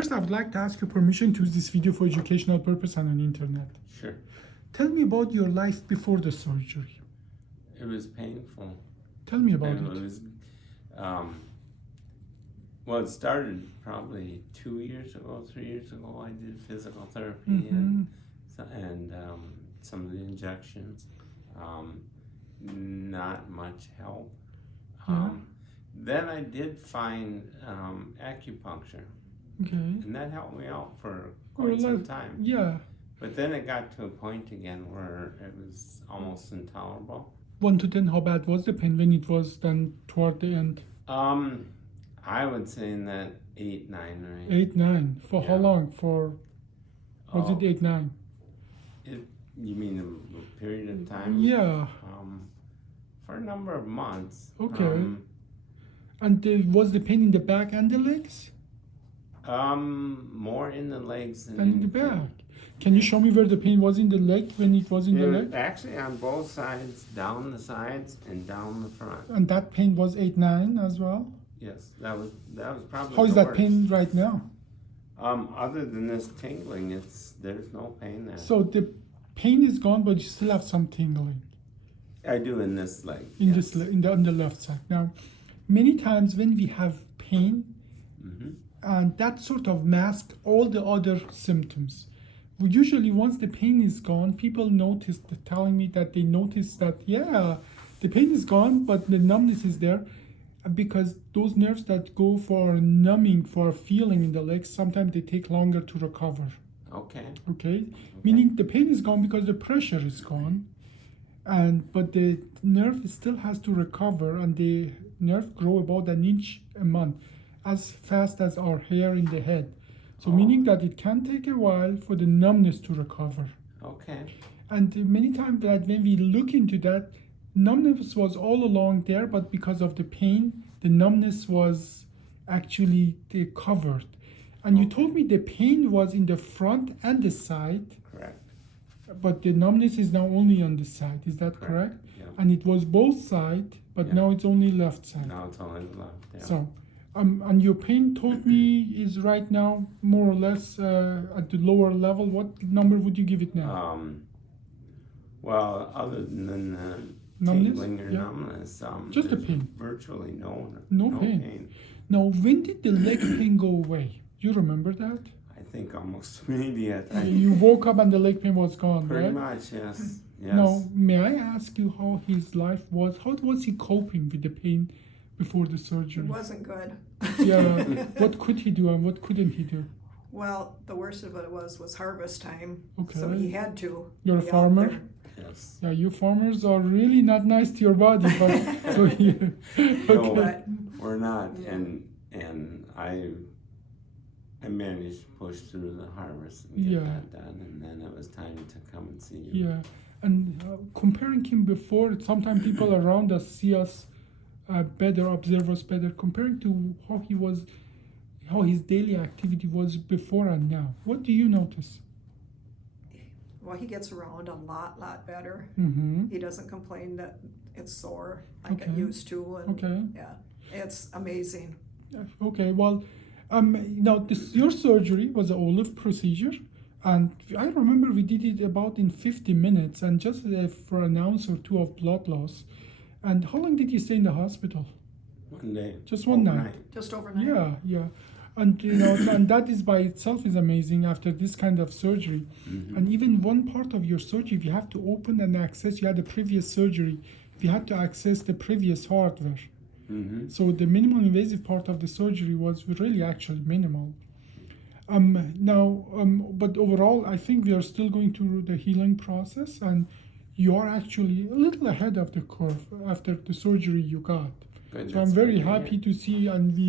First, I would like to ask your permission to use this video for educational purpose and on the internet. Sure. Tell me about your life before the surgery. It was painful. Tell me about And it. it was, well, it started probably 2 years ago, 3 years ago. I did physical therapy and some of the injections. Not much help. Then I did find acupuncture, Okay. and that helped me out for quite some time. Yeah. But then it got to a point again where it was almost intolerable. 1 to 10, how bad was the pain when it was done toward the end? I would say in that 8, 9 range. 8, 9. For how Yeah. long? Was it 8, 9? You mean a period of time? Yeah. For a number of months. Okay. And was the pain in the back and the legs? More in the legs than And in the back. Can you show me where the pain was in the leg when it was in the leg? Actually on both sides, down the sides and down the front. And that pain was 8, 9 as well? Yes, that was probably. How is the that pain worst. right now? Other than this tingling, there's no pain there. So the pain is gone, but you still have some tingling I do in this leg. in yes. on the left side. Now, many times when we have pain, and that sort of masks all the other symptoms. Usually, once the pain is gone, people telling me that they notice that, yeah, the pain is gone, but the numbness is there, because those nerves that go for numbing, for feeling in the legs, sometimes they take longer to recover. Okay? Meaning the pain is gone because the pressure is gone, but the nerve still has to recover, and the nerve grow about an inch a month, as fast as our hair in the head. So meaning that it can take a while for the numbness to recover. Okay. And many times that when we look into that, numbness was all along there, but because of the pain, the numbness was actually covered. And you told me the pain was in the front and the side. Correct. But the numbness is now only on the side. Is that correct? Yeah. And it was both sides, but now it's only left side. Now it's only the left. Yeah. So, and your pain told me is right now more or less at the lower level. What number would you give it now? Well, other than Numbness? tingling or numbness, Just the there's pain. virtually no pain. Now, when did the leg pain go away? Do you remember that? I think almost immediate. You woke up and the leg pain was gone, Pretty right? much, yes. Yes. Now, may I ask you how his life was? How was he coping with the pain before the surgery? It wasn't good. Yeah. What could he do and what couldn't he do? Well, the worst of it was harvest time. Okay. So he had to. You're a be out farmer? there. Yes. Yeah, you farmers are really not nice to your body, but so yeah. No, But we're not, Yeah. and I managed to push through the harvest and get that done, and then it was time to come and see you. Yeah, and comparing him before, sometimes people around us see us better, observe us better. Comparing to how his daily activity was before and now, what do you notice? well, he gets around a lot better. Mm-hmm. He doesn't complain that it's sore like Okay. it used to. And Okay. yeah, it's amazing. Okay, well, now your surgery was an OLLIF procedure, and I remember we did it about in 50 minutes, and just for an ounce or two of blood loss. And how long did you stay in the hospital? 1 day. Just one night. overnight. Just overnight. Yeah. And and that is by itself is amazing after this kind of surgery. And even one part of your surgery, if you have to open and access, you had a previous surgery, if you had to access the previous hardware. So the minimal invasive part of the surgery was really actually minimal. But overall, I think we are still going through the healing process, and you are actually a little ahead of the curve after the surgery you got. Good, So I'm that's very good to happy hear. to see, and we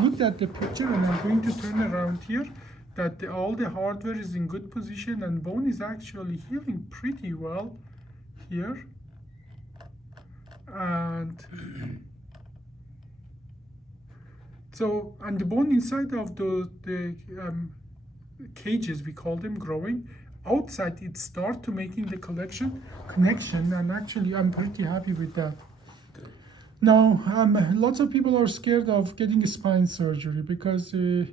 looked at the picture, and I'm going to turn around here, that all the hardware is in good position, and bone is actually healing pretty well here. And so, and the bone inside of the cages, we call them, growing, outside it start to making the connection, and actually I'm pretty happy with that. Now, lots of people are scared of getting a spine surgery because the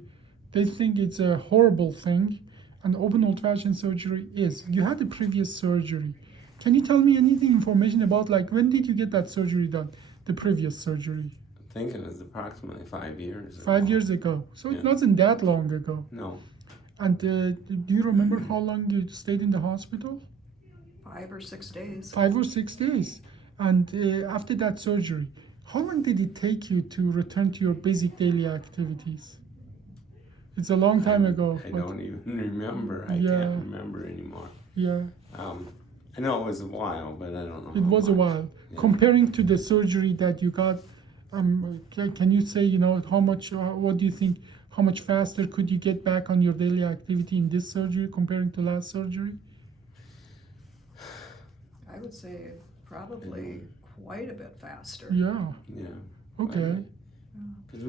They think it's a horrible thing, and open old-fashioned surgery is. You had a previous surgery. Can you tell me anything information about, like, when did you get that surgery done? The previous surgery? I think it was approximately 5 years ago. 5 years ago. So Yeah. it wasn't that long ago. No. And do you remember how long you stayed in the hospital? 5 or 6 days. 5 or 6 days. And after that surgery, how long did it take you to return to your basic daily activities? It's a long time ago. I but- don't even remember. I Yeah. can't remember anymore. Yeah, I know it was a while, but I don't know. it how was a much. while. Yeah. Comparing to the surgery that you got, can you say, how much, what do you think, how much faster could you get back on your daily activity in this surgery comparing to last surgery? I would say probably quite a bit faster. Yeah, Yeah. okay. Because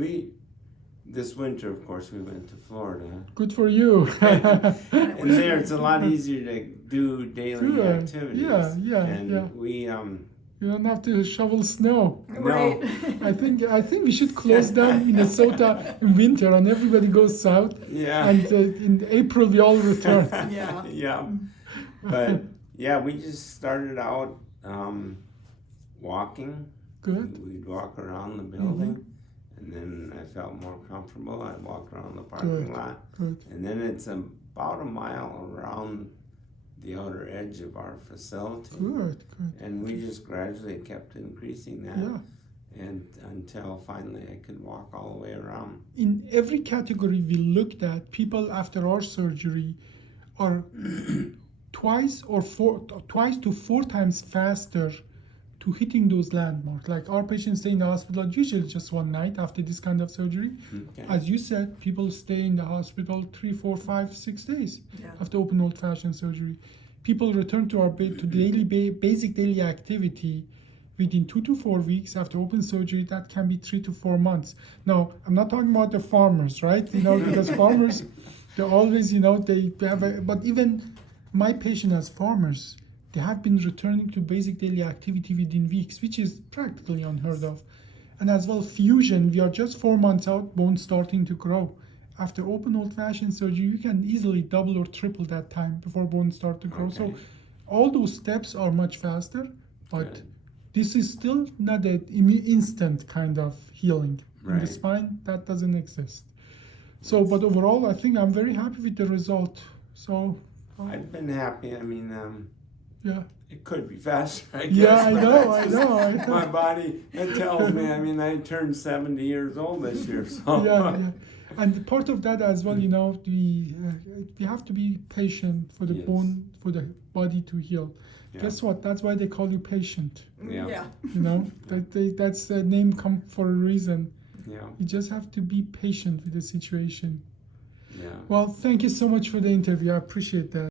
this winter, of course, we went to Florida. Good for you. And there it's a lot easier to do daily Good. activities. Yeah, And yeah. we, You don't have to shovel snow. Right. I think we should close down Minnesota in winter and everybody goes south. yeah. And in April we all return. Yeah. Yeah. But yeah, we just started out walking. Good. We'd walk around the building, and then I felt more comfortable. I'd walk around the parking Good. lot, Good. and then it's about a mile around the outer edge of our facility. Good. Good. And we just gradually kept increasing that, Yeah. and until finally I could walk all the way around. In every category we looked at, people after our surgery are twice to four times faster to hitting those landmarks. Like our patients stay in the hospital usually just one night after this kind of surgery. Okay. As you said, people stay in the hospital 3, 4, 5, 6 days Yeah. after open old-fashioned surgery. People return to our basic daily activity within 2 to 4 weeks after open surgery. That can be 3 to 4 months. Now, I'm not talking about the farmers, right? Because farmers, they're always, they have but even my patient as farmers, they have been returning to basic daily activity within weeks, which is practically unheard of. And as well, fusion, we are just 4 months out, bones starting to grow. After open old-fashioned surgery, you can easily double or triple that time before bones start to grow. Okay. So all those steps are much faster, but Good. this is still not an instant kind of healing. In the Right. spine, that doesn't exist. So, but overall, I think I'm very happy with the result. So, I've been happy. I mean, yeah. it could be faster, I guess. Yeah, I but know, it's I just know. My body, it tells me, I mean, I turned 70 years old this year, so. Yeah. And part of that as well, we have to be patient for the Yes. bone, for the body to heal. Yeah. Guess what? That's why they call you patient. Yeah. Yeah. That's the name come for a reason. Yeah, You just have to be patient with the situation. yeah. Well, thank you so much for the interview. I appreciate that.